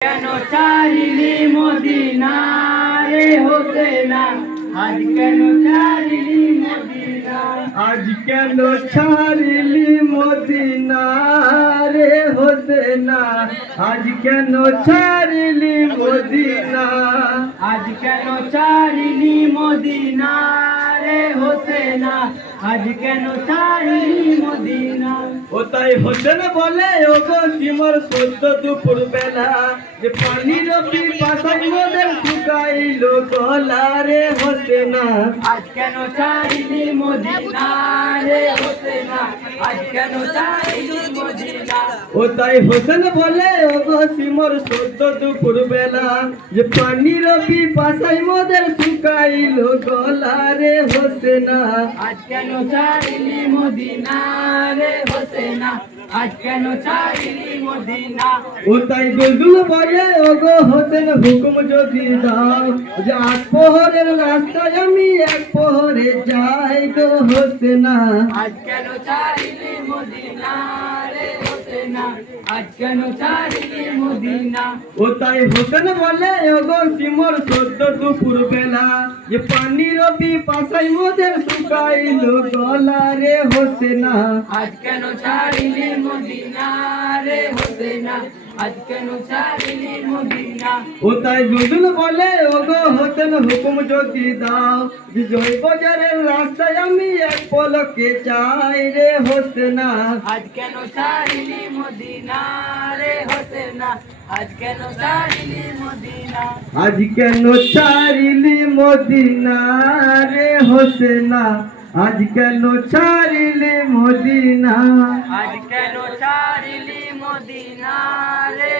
কেন চারিলি মদিনা রে হোসেনা? আজ কেন চারিলি মদিনা? আজ কেন চারিলি মদিনা? আজ কেন ছাড়িলি মদিনা? আজ কেন চারিলি মদিনা রে হোসেনা? আজ কেন চারিলি মদিনা? ও তাই হোসেন বলে ও গো সিমর সদ্য দুপুর বেলা যে পানির পিপাসায় মোদের শুকাইল গলা রে হোসেনা। আজ কেন চারিলি মদিনা রে হোসেনা? আজ কেন চারিলি ও তাই হোসেন বলে ও সিমর সদ্য দুপুর বেলা। যে পানির পিপাসায় মোদের শুকাইল গলা রে হোসেনা। আজ কেন চাইলি মদিনা রে হোসেনা? আজ কেন মদিনা? ও তাই বলে ও গো হোসেন হুকুম যদি দাও যে আট প্রহরের রাস্তায় আমি এক পোহরে যাই গো হোসেনা। আজ কেন চাইলি মদিনা হোসেনা আজ কেন চারিলি মদিনা? ও তাই হোসেন বলে ও সিমর সদ্য দুপুর বেলা যে পানির পিপাসাই মোদের শুকাইল গলা রে হোসেনা। আজ কেন চারিলি মদিনা? ও তাই দুলদুল বলে ও গো হোসেন হুকুম যদি দাও যে জয় বাজারের রাস্তায় আমি এক পলকে যাই রে হোসেনা। আজ কেন চারিলি মদিনা রে হোসেনা? আজ কেন চারিলি মদিনা? আজ কেন মদিনা রে হোসেনা? আজ কেন ছাড়িলি মদিনা? আজ কেন চারিলি মদিনা রে